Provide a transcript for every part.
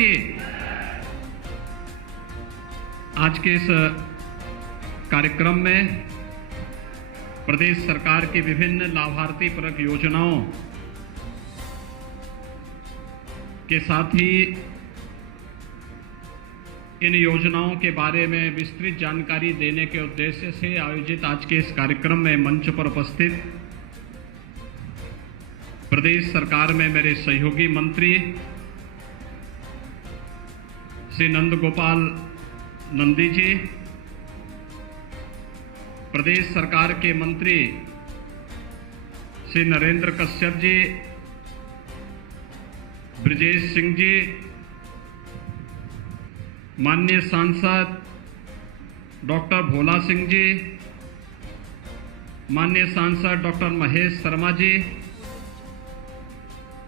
की। आज के इस कार्यक्रम में प्रदेश सरकार की विभिन्न लाभार्थी परक योजनाओं के साथ ही इन योजनाओं के बारे में विस्तृत जानकारी देने के उद्देश्य से आयोजित आज के इस कार्यक्रम में मंच पर उपस्थित प्रदेश सरकार में मेरे सहयोगी मंत्री श्री नंदगोपाल नंदी जी, प्रदेश सरकार के मंत्री श्री नरेंद्र कश्यप जी, ब्रजेश सिंह जी, माननीय सांसद डॉक्टर भोला सिंह जी, माननीय सांसद डॉक्टर महेश शर्मा जी,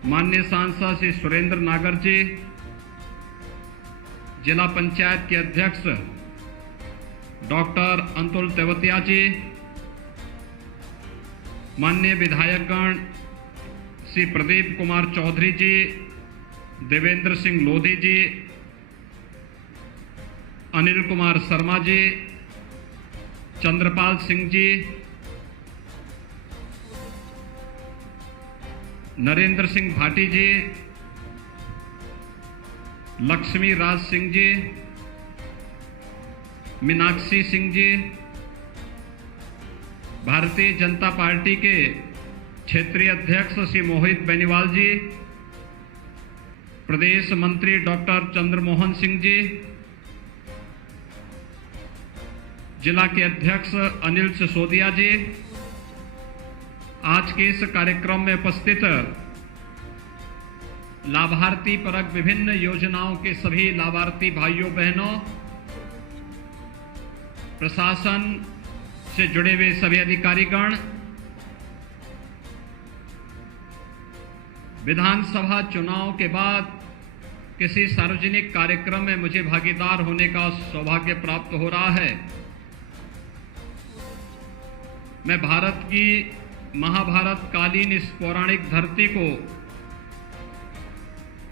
माननीय सांसद श्री सुरेंद्र नागर जी, जिला पंचायत के अध्यक्ष डॉक्टर अंतुल तेवतिया जी, माननीय विधायकगण श्री प्रदीप कुमार चौधरी जी, देवेंद्र सिंह लोधी जी, अनिल कुमार शर्मा जी, चंद्रपाल सिंह जी, नरेंद्र सिंह भाटी जी, लक्ष्मी राज सिंह जी, मीनाक्षी सिंह जी, भारतीय जनता पार्टी के क्षेत्रीय अध्यक्ष श्री मोहित बेनीवाल जी, प्रदेश मंत्री डॉक्टर चंद्रमोहन सिंह जी, जिला के अध्यक्ष अनिल सिसोदिया जी, आज के इस कार्यक्रम में उपस्थित लाभार्थी परक विभिन्न योजनाओं के सभी लाभार्थी भाइयों बहनों, प्रशासन से जुड़े हुए सभी अधिकारीगण, विधानसभा चुनाव के बाद किसी सार्वजनिक कार्यक्रम में मुझे भागीदार होने का सौभाग्य प्राप्त हो रहा है। मैं भारत की महाभारत कालीन इस पौराणिक धरती को,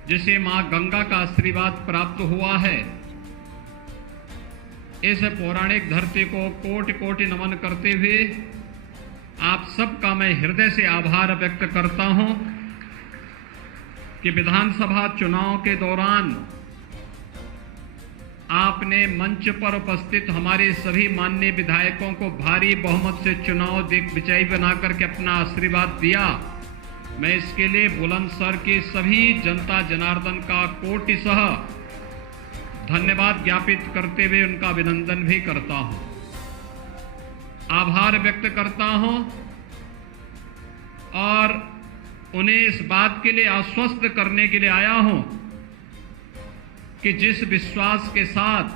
जिसे मां गंगा का आशीर्वाद प्राप्त हुआ है, इस पौराणिक धरती को कोटि कोटि नमन करते हुए आप सबका मैं हृदय से आभार व्यक्त करता हूं कि विधानसभा चुनाव के दौरान आपने मंच पर उपस्थित हमारे सभी माननीय विधायकों को भारी बहुमत से चुनाव दिग्विजयी बनाकर के अपना आशीर्वाद दिया। मैं इसके लिए बुलंदशहर की सभी जनता जनार्दन का कोटिशः धन्यवाद ज्ञापित करते हुए उनका अभिनंदन भी करता हूं, आभार व्यक्त करता हूं और उन्हें इस बात के लिए आश्वस्त करने के लिए आया हूं कि जिस विश्वास के साथ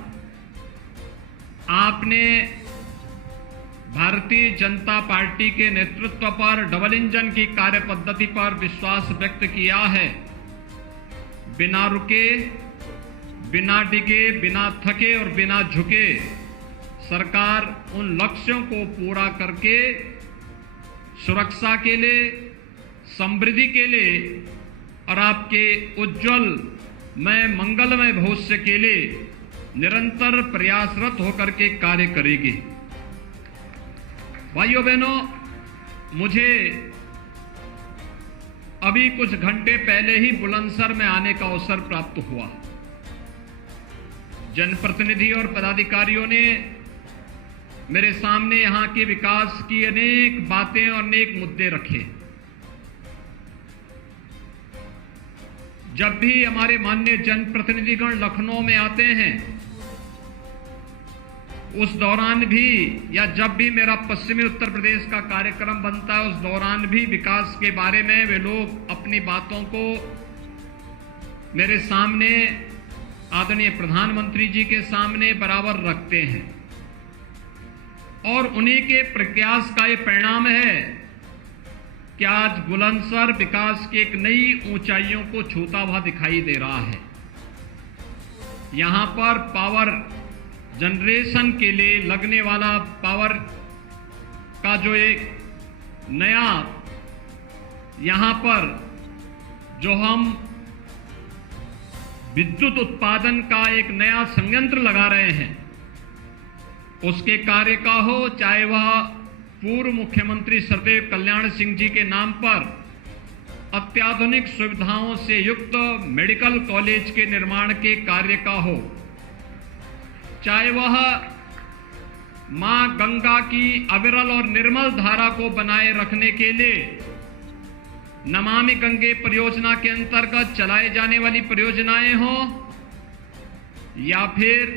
आपने भारतीय जनता पार्टी के नेतृत्व पर डबल इंजन की कार्य पद्धति पर विश्वास व्यक्त किया है, बिना रुके, बिना डिगे, बिना थके और बिना झुके सरकार उन लक्ष्यों को पूरा करके सुरक्षा के लिए, समृद्धि के लिए और आपके उज्जवल में मंगलमय भविष्य के लिए निरंतर प्रयासरत होकर के कार्य करेगी। भाइयों बहनों, मुझे अभी कुछ घंटे पहले ही बुलंदशहर में आने का अवसर प्राप्त हुआ। जनप्रतिनिधि और पदाधिकारियों ने मेरे सामने यहां के विकास की अनेक बातें और अनेक मुद्दे रखे। जब भी हमारे माननीय जनप्रतिनिधिगण लखनऊ में आते हैं, उस दौरान भी या जब भी मेरा पश्चिमी उत्तर प्रदेश का कार्यक्रम बनता है, उस दौरान भी विकास के बारे में वे लोग अपनी बातों को मेरे सामने, आदरणीय प्रधानमंत्री जी के सामने बराबर रखते हैं और उन्हीं के प्रयास का ये परिणाम है कि आज बुलंदशहर विकास की एक नई ऊंचाइयों को छूता हुआ दिखाई दे रहा है। यहां पर पावर जनरेशन के लिए लगने वाला पावर का जो एक नया यहां पर जो हम विद्युत उत्पादन का एक नया संयंत्र लगा रहे हैं, उसके कार्य का हो, चाहे वह पूर्व मुख्यमंत्री सदैव कल्याण सिंह जी के नाम पर अत्याधुनिक सुविधाओं से युक्त मेडिकल कॉलेज के निर्माण के कार्य का हो, चाहे वह मां गंगा की अविरल और निर्मल धारा को बनाए रखने के लिए नमामि गंगे परियोजना के अंतर्गत चलाई जाने वाली परियोजनाएं हो, या फिर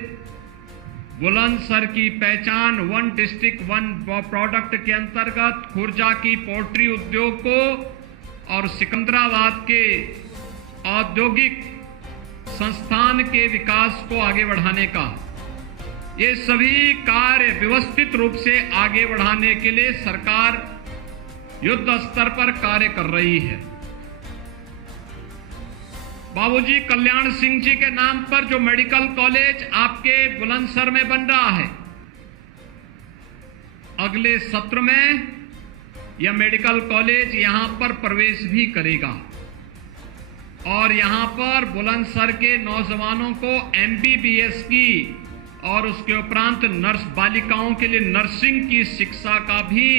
बुलंदशहर की पहचान वन डिस्ट्रिक्ट वन प्रोडक्ट के अंतर्गत खुर्जा की पोल्ट्री उद्योग को और सिकंदराबाद के औद्योगिक संस्थान के विकास को आगे बढ़ाने का, ये सभी कार्य व्यवस्थित रूप से आगे बढ़ाने के लिए सरकार युद्ध स्तर पर कार्य कर रही है। बाबूजी कल्याण सिंह जी के नाम पर जो मेडिकल कॉलेज आपके बुलंदशहर में बन रहा है, अगले सत्र में यह मेडिकल कॉलेज यहां पर प्रवेश भी करेगा और यहां पर बुलंदशहर के नौजवानों को एमबीबीएस की और उसके उपरांत नर्स बालिकाओं के लिए नर्सिंग की शिक्षा का भी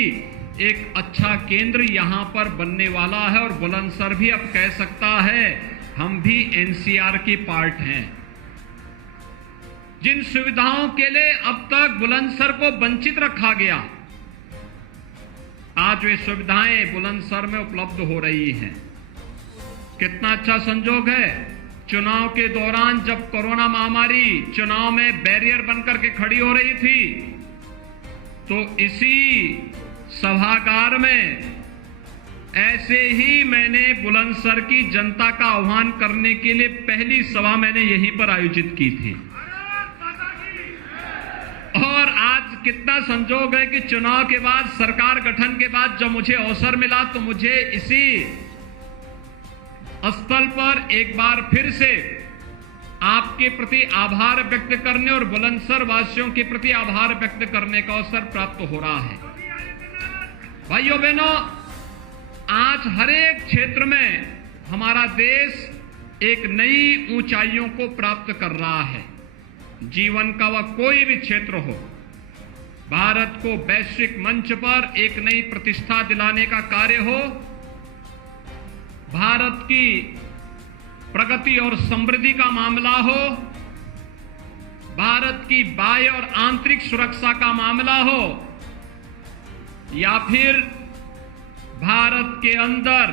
एक अच्छा केंद्र यहां पर बनने वाला है। और बुलंदशहर भी अब कह सकता है हम भी एनसीआर की पार्ट हैं। जिन सुविधाओं के लिए अब तक बुलंदशहर को वंचित रखा गया, आज वे सुविधाएं बुलंदशहर में उपलब्ध हो रही हैं। कितना अच्छा संजोग है, चुनाव के दौरान जब कोरोना महामारी चुनाव में बैरियर बनकर के खड़ी हो रही थी, तो इसी सभागार में ऐसे ही मैंने बुलंदशहर की जनता का आह्वान करने के लिए पहली सभा मैंने यहीं पर आयोजित की थी। और आज कितना संजोग है कि चुनाव के बाद, सरकार गठन के बाद जब मुझे अवसर मिला तो मुझे इसी स्थल पर एक बार फिर से आपके प्रति आभार व्यक्त करने और बुलंदशहर वासियों के प्रति आभार व्यक्त करने का अवसर प्राप्त हो रहा है। भाइयों बहनों, आज हर एक क्षेत्र में हमारा देश एक नई ऊंचाइयों को प्राप्त कर रहा है। जीवन का वह कोई भी क्षेत्र हो, भारत को वैश्विक मंच पर एक नई प्रतिष्ठा दिलाने का कार्य हो, भारत की प्रगति और समृद्धि का मामला हो, भारत की बाह्य और आंतरिक सुरक्षा का मामला हो, या फिर भारत के अंदर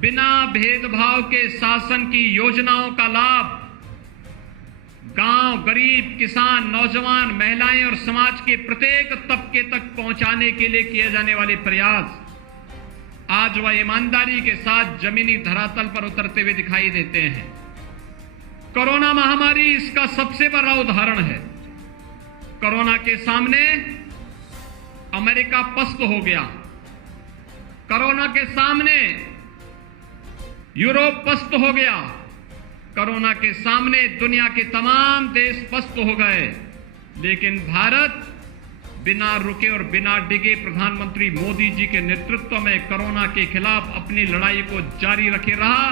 बिना भेदभाव के शासन की योजनाओं का लाभ गांव, गरीब, किसान, नौजवान, महिलाएं और समाज के प्रत्येक तबके तक पहुंचाने के लिए किए जाने वाले प्रयास आज वह ईमानदारी के साथ जमीनी धरातल पर उतरते हुए दिखाई देते हैं। कोरोना महामारी इसका सबसे बड़ा उदाहरण है। कोरोना के सामने अमेरिका पस्त हो गया, कोरोना के सामने यूरोप पस्त हो गया, कोरोना के सामने दुनिया के तमाम देश पस्त हो गए, लेकिन भारत बिना रुके और बिना डिगे प्रधानमंत्री मोदी जी के नेतृत्व में कोरोना के खिलाफ अपनी लड़ाई को जारी रखे रहा।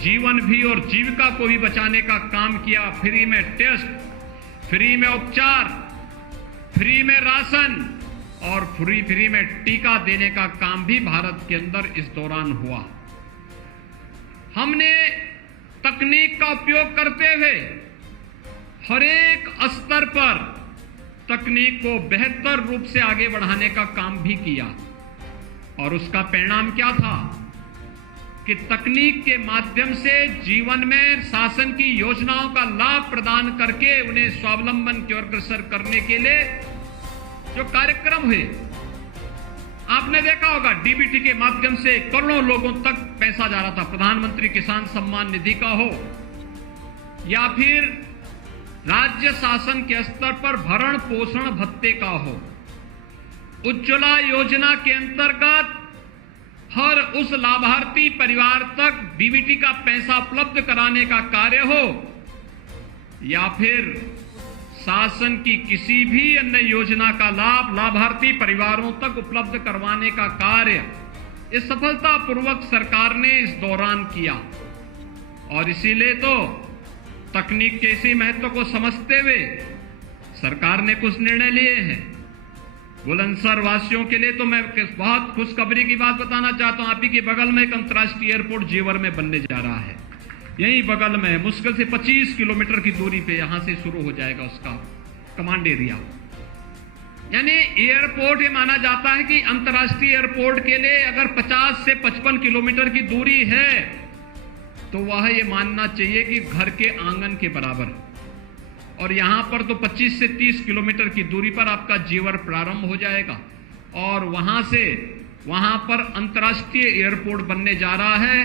जीवन भी और जीविका को भी बचाने का काम किया। फ्री में टेस्ट, फ्री में उपचार, फ्री में राशन और फ्री में टीका देने का काम भी भारत के अंदर इस दौरान हुआ। हमने तकनीक का उपयोग करते हुए हर एक स्तर पर तकनीक को बेहतर रूप से आगे बढ़ाने का काम भी किया और उसका परिणाम क्या था कि तकनीक के माध्यम से जीवन में शासन की योजनाओं का लाभ प्रदान करके उन्हें स्वावलंबन की ओर अग्रसर करने के लिए जो कार्यक्रम हुए, आपने देखा होगा डीबीटी के माध्यम से करोड़ों लोगों तक पैसा जा रहा था। प्रधानमंत्री किसान सम्मान निधि का हो या फिर राज्य शासन के स्तर पर भरण पोषण भत्ते का हो, उज्ज्वला योजना के अंतर्गत हर उस लाभार्थी परिवार तक डीबीटी का पैसा उपलब्ध कराने का कार्य हो, या फिर शासन की किसी भी अन्य योजना का लाभ लाभार्थी परिवारों तक उपलब्ध करवाने का कार्य इस सफलतापूर्वक सरकार ने इस दौरान किया। और इसीलिए तो तकनीक के इसी महत्व को समझते हुए सरकार ने कुछ निर्णय लिए हैं। बुलंदशहर वासियों के लिए तो मैं बहुत खुशखबरी की बात बताना चाहता हूं। आप ही के बगल में एक अंतर्राष्ट्रीय एयरपोर्ट जेवर में बनने जा रहा है। यहीं बगल में मुश्किल से 25 किलोमीटर की दूरी पे यहां से शुरू हो जाएगा उसका कमांड एरिया। यानी एयरपोर्ट ये माना जाता है कि अंतर्राष्ट्रीय एयरपोर्ट के लिए अगर 50 से 55 किलोमीटर की दूरी है तो वह ये मानना चाहिए कि घर के आंगन के बराबर। और यहां पर तो 25 से 30 किलोमीटर की दूरी पर आपका जेवर प्रारंभ हो जाएगा और वहां से वहां पर अंतर्राष्ट्रीय एयरपोर्ट बनने जा रहा है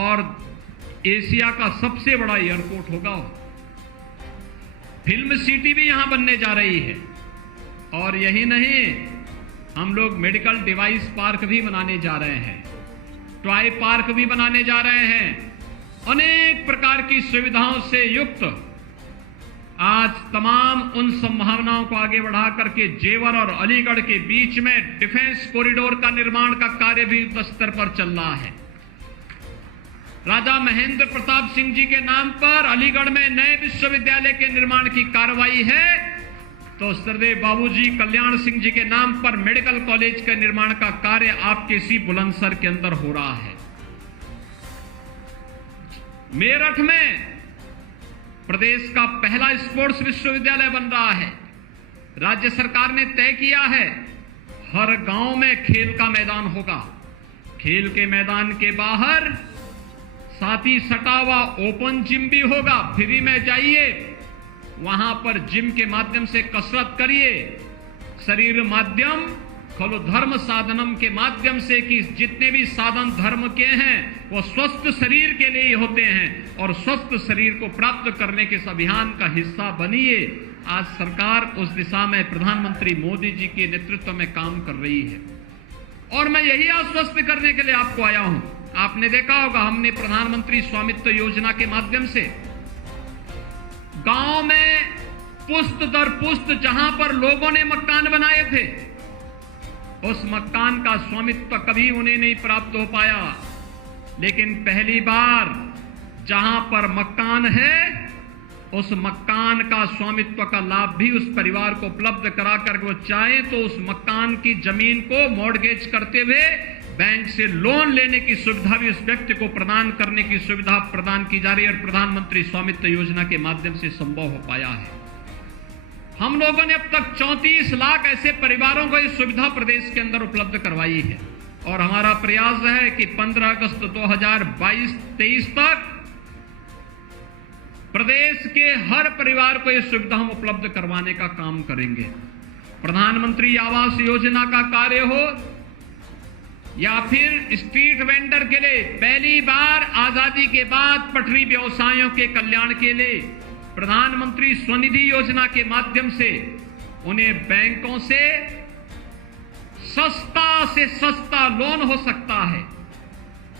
और एशिया का सबसे बड़ा एयरपोर्ट होगा। फिल्म सिटी भी यहां बनने जा रही है और यही नहीं, हम लोग मेडिकल डिवाइस पार्क भी बनाने जा रहे हैं, टॉय पार्क भी बनाने जा रहे हैं। अनेक प्रकार की सुविधाओं से युक्त आज तमाम उन संभावनाओं को आगे बढ़ा करके जेवर और अलीगढ़ के बीच में डिफेंस कॉरिडोर का निर्माण का कार्य भी युद्ध स्तर पर चल रहा है। राजा महेंद्र प्रताप सिंह जी के नाम पर अलीगढ़ में नए विश्वविद्यालय के निर्माण की कार्रवाई है, तो सरदेव बाबूजी कल्याण सिंह जी के नाम पर मेडिकल कॉलेज के निर्माण का कार्य आपके इसी बुलंदशहर के अंदर हो रहा है। मेरठ में प्रदेश का पहला स्पोर्ट्स विश्वविद्यालय बन रहा है। राज्य सरकार ने तय किया है हर गांव में खेल का मैदान होगा। खेल के मैदान के बाहर साथ ही सटा हुआ ओपन जिम भी होगा। फ्री में जाइए, वहां पर जिम के माध्यम से कसरत करिए। शरीर माध्यम खलु धर्म साधनम के माध्यम से कि जितने भी साधन धर्म के हैं वो स्वस्थ शरीर के लिए होते हैं और स्वस्थ शरीर को प्राप्त करने के इस अभियान का हिस्सा बनिए। आज सरकार उस दिशा में प्रधानमंत्री मोदी जी के नेतृत्व में काम कर रही है और मैं यही आश्वस्त करने के लिए आपको आया हूं। आपने देखा होगा हमने प्रधानमंत्री स्वामित्व योजना के माध्यम से गांव में पुस्त दर पुस्त जहां पर लोगों ने मकान बनाए थे उस मकान का स्वामित्व कभी उन्हें नहीं प्राप्त हो पाया, लेकिन पहली बार जहां पर मकान है उस मकान का स्वामित्व का लाभ भी उस परिवार को उपलब्ध करा कर वो चाहे तो उस मकान की जमीन को मॉर्गेज करते हुए बैंक से लोन लेने की सुविधा भी उस व्यक्ति को प्रदान करने की सुविधा प्रदान की जा रही है और प्रधानमंत्री स्वामित्व योजना के माध्यम से संभव हो पाया है। हम लोगों ने अब तक 34 लाख ऐसे परिवारों को यह सुविधा प्रदेश के अंदर उपलब्ध करवाई है और हमारा प्रयास है कि 15 अगस्त 2022-23 तक प्रदेश के हर परिवार को यह सुविधा हम उपलब्ध करवाने का काम करेंगे। प्रधानमंत्री आवास योजना का कार्य हो या फिर स्ट्रीट वेंडर के लिए पहली बार आजादी के बाद पटरी व्यवसायों के कल्याण के लिए प्रधानमंत्री स्वनिधि योजना के माध्यम से उन्हें बैंकों से सस्ता लोन हो सकता है।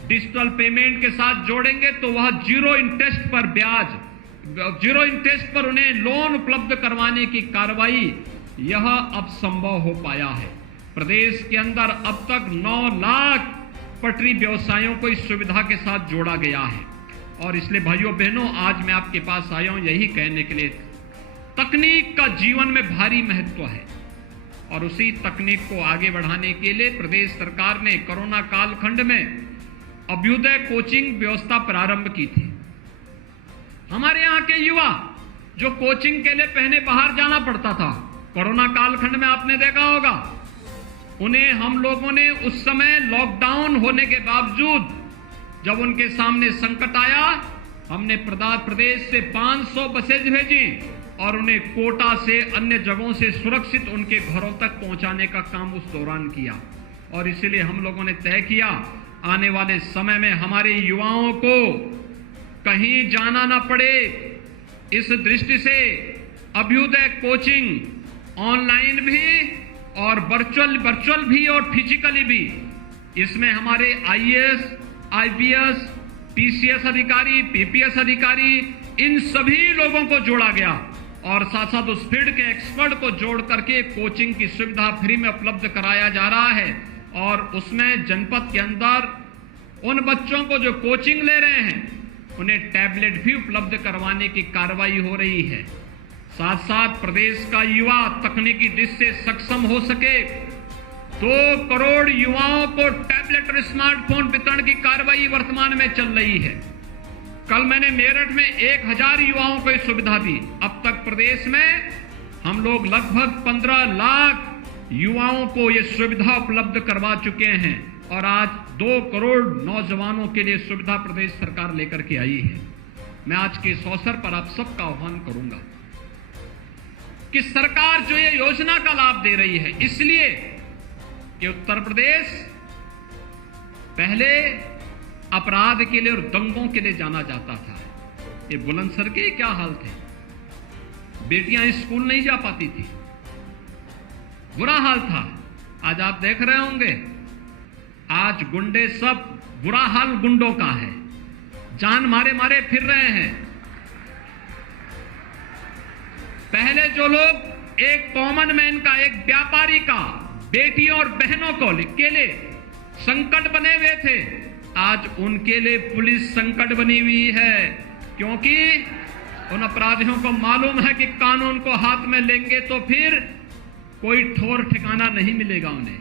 डिजिटल पेमेंट के साथ जोड़ेंगे तो वह जीरो इंटरेस्ट पर उन्हें लोन उपलब्ध करवाने की कार्रवाई यह अब संभव हो पाया है। प्रदेश के अंदर अब तक 9 लाख पटरी व्यवसायों को इस सुविधा के साथ जोड़ा गया है और इसलिए भाइयों बहनों आज मैं आपके पास आया हूं यही कहने के लिए तकनीक का जीवन में भारी महत्व है और उसी तकनीक को आगे बढ़ाने के लिए प्रदेश सरकार ने कोरोना कालखंड में अभ्युदय कोचिंग व्यवस्था प्रारंभ की थी। हमारे यहाँ के युवा जो कोचिंग के लिए पहले बाहर जाना पड़ता था, कोरोना कालखंड में आपने देखा होगा उन्हें हम लोगों ने उस समय लॉकडाउन होने के बावजूद जब उनके सामने संकट आया हमने प्रदेश से 500 बसेज भेजी और उन्हें कोटा से अन्य जगहों से सुरक्षित उनके घरों तक पहुंचाने का काम उस दौरान किया और इसीलिए हम लोगों ने तय किया आने वाले समय में हमारे युवाओं को कहीं जाना ना पड़े। इस दृष्टि से अभ्युदय कोचिंग ऑनलाइन भी और वर्चुअल भी और फिजिकली भी, इसमें हमारे आईएएस, आईपीएस, पीसीएस अधिकारी, पीपीएस अधिकारी इन सभी लोगों को जोड़ा गया और साथ साथ उस फील्ड के एक्सपर्ट को जोड़ करके कोचिंग की सुविधा फ्री में उपलब्ध कराया जा रहा है और उसमें जनपद के अंदर उन बच्चों को जो कोचिंग ले रहे हैं उन्हें टैबलेट भी उपलब्ध करवाने की कार्रवाई हो रही है। साथ साथ प्रदेश का युवा तकनीकी दृष्टि से सक्षम हो सके 2 करोड़ युवाओं को टैबलेट और स्मार्टफोन वितरण की कार्रवाई वर्तमान में चल रही है। कल मैंने मेरठ में 1000 युवाओं को यह सुविधा दी। अब तक प्रदेश में हम लोग लगभग 15 लाख युवाओं को यह सुविधा उपलब्ध करवा चुके हैं और आज 2 करोड़ नौजवानों के लिए सुविधा प्रदेश सरकार लेकर के आई है। मैं आज के इस अवसर पर आप सबका आह्वान करूंगा कि सरकार जो ये योजना का लाभ दे रही है, इसलिए कि उत्तर प्रदेश पहले अपराध के लिए और दंगों के लिए जाना जाता था। ये बुलंदशहर के क्या हाल थे, बेटियां स्कूल नहीं जा पाती थी, बुरा हाल था। आज आप देख रहे होंगे, आज गुंडे सब, बुरा हाल गुंडों का है, जान मारे मारे फिर रहे हैं। पहले जो लोग एक कॉमन मैन का, एक व्यापारी का बेटियों और बहनों को के लिए संकट बने हुए थे, आज उनके लिए पुलिस संकट बनी हुई है, क्योंकि उन अपराधियों को मालूम है कि कानून को हाथ में लेंगे तो फिर कोई ठौर ठिकाना नहीं मिलेगा उन्हें,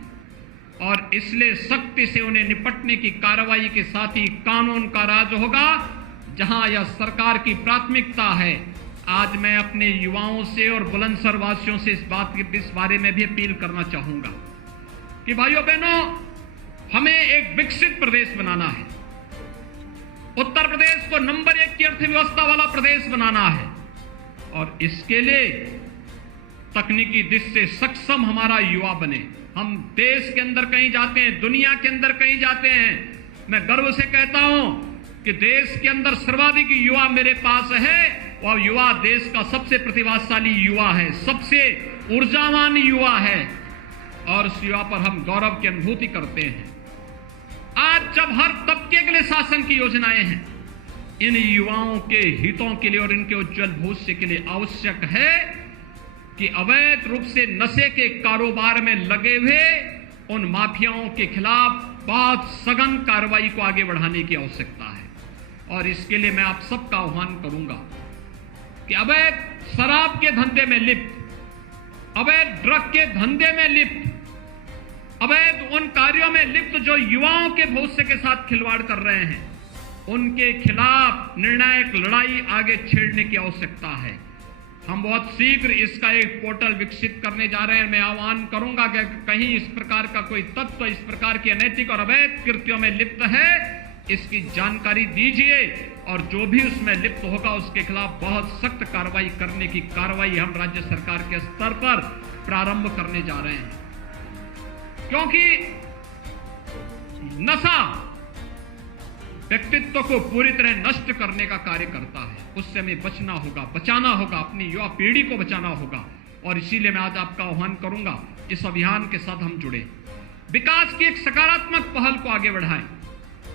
और इसलिए सख्ती से उन्हें निपटने की कार्रवाई के साथ ही कानून का राज होगा, जहां यह सरकार की प्राथमिकता है। आज मैं अपने युवाओं से और बुलंदशहर वासियों से इस बारे में भी अपील करना चाहूंगा कि भाइयों बहनों, हमें एक विकसित प्रदेश बनाना है। उत्तर प्रदेश को नंबर 1 की अर्थव्यवस्था वाला प्रदेश बनाना है, और इसके लिए तकनीकी दृष्टि से सक्षम हमारा युवा बने। हम देश के अंदर कहीं जाते हैं, दुनिया के अंदर कहीं जाते हैं, मैं गर्व से कहता हूं कि देश के अंदर सर्वाधिक युवा मेरे पास है, और युवा देश का सबसे प्रतिभाशाली युवा है, सबसे ऊर्जावान युवा है, और उस युवा पर हम गौरव की अनुभूति करते हैं। आज जब हर तबके के लिए शासन की योजनाएं हैं, इन युवाओं के हितों के लिए और इनके उज्जवल भविष्य के लिए आवश्यक है कि अवैध रूप से नशे के कारोबार में लगे हुए उन माफियाओं के खिलाफ बहुत सघन कार्रवाई को आगे बढ़ाने की आवश्यकता है। और इसके लिए मैं आप सबका आह्वान करूंगा कि अवैध शराब के धंधे में लिप्त, अवैध ड्रग के धंधे में लिप्त, अवैध उन कार्यों में लिप्त जो युवाओं के भविष्य के साथ खिलवाड़ कर रहे हैं, उनके खिलाफ निर्णायक लड़ाई आगे छेड़ने की आवश्यकता है। हम बहुत शीघ्र इसका एक पोर्टल विकसित करने जा रहे हैं। मैं आह्वान करूंगा कि कहीं इस प्रकार का कोई तत्व इस प्रकार के अनैतिक और अवैध कृत्यों में लिप्त है, इसकी जानकारी दीजिए, और जो भी उसमें लिप्त होगा उसके खिलाफ बहुत सख्त कार्रवाई करने की कार्रवाई हम राज्य सरकार के स्तर पर प्रारंभ करने जा रहे हैं। क्योंकि नशा व्यक्तित्व को पूरी तरह नष्ट करने का कार्य करता है, उससे हमें बचना होगा, बचाना होगा, अपनी युवा पीढ़ी को बचाना होगा। और इसीलिए मैं आज आपका आह्वान करूंगा, इस अभियान के साथ हम जुड़े, विकास की एक सकारात्मक पहल को आगे बढ़ाएं।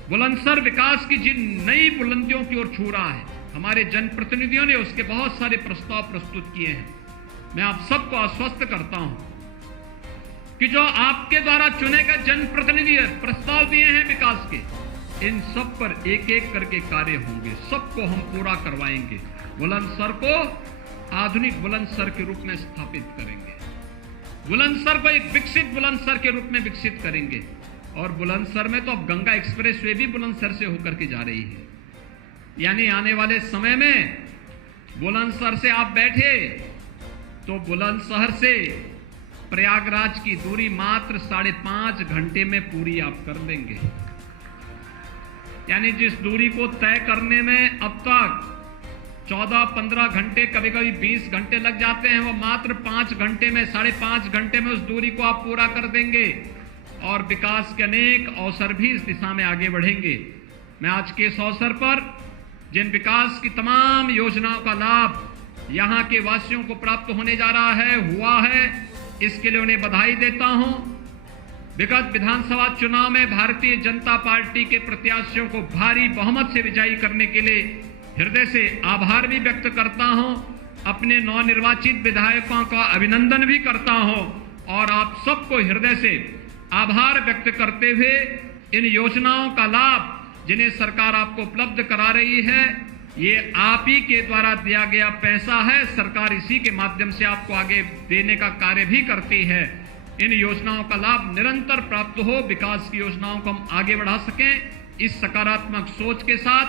बुलंदशहर विकास की जिन नई बुलंदियों की ओर छू रहा है, हमारे जनप्रतिनिधियों ने उसके बहुत सारे प्रस्ताव प्रस्तुत किए हैं। मैं आप सबको आश्वस्त करता हूं कि जो आपके द्वारा चुने गए जनप्रतिनिधि प्रस्ताव दिए हैं विकास के, इन सब पर एक एक करके कार्य होंगे, सबको हम पूरा करवाएंगे। बुलंदशहर को आधुनिक बुलंदशहर के रूप में स्थापित करेंगे, बुलंदशहर को एक विकसित बुलंदशहर के रूप में विकसित करेंगे। और बुलंदशहर में तो अब गंगा एक्सप्रेस वे भी बुलंदशहर से होकर के जा रही है, यानी आने वाले समय में बुलंदशहर से आप बैठे तो बुलंदशहर से प्रयागराज की दूरी मात्र 5.5 घंटे में पूरी आप कर लेंगे। यानी जिस दूरी को तय करने में अब तक 14-15 घंटे, कभी कभी 20 घंटे लग जाते हैं, वो मात्र 5 घंटे में, 5.5 घंटे में उस दूरी को आप पूरा कर देंगे, और विकास के अनेक अवसर भी इस दिशा में आगे बढ़ेंगे। मैं आज के इस अवसर पर जिन विकास की तमाम योजनाओं का लाभ यहां के वासियों को प्राप्त होने जा रहा है, हुआ है, इसके लिए उन्हें बधाई देता हूं। विगत विधानसभा चुनाव में भारतीय जनता पार्टी के प्रत्याशियों को भारी बहुमत से विजयी करने के लिए हृदय से आभार भी व्यक्त करता हूं, अपने नवनिर्वाचित विधायकों का अभिनंदन भी करता हूं, और आप सबको हृदय से आभार व्यक्त करते हुए इन योजनाओं का लाभ जिन्हें सरकार आपको उपलब्ध करा रही है, ये आप ही के द्वारा दिया गया पैसा है। सरकार इसी के माध्यम से आपको आगे देने का कार्य भी करती है। इन योजनाओं का लाभ निरंतर प्राप्त हो, विकास की योजनाओं को हम आगे बढ़ा सकें। इस सकारात्मक सोच के साथ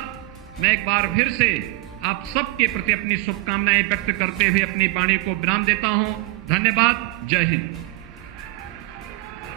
मैं एक बार फिर से आप सबके प्रति अपनी शुभकामनाएं व्यक्त करते हुए अपनी वाणी को विराम देता हूं। धन्यवाद। जय हिंद।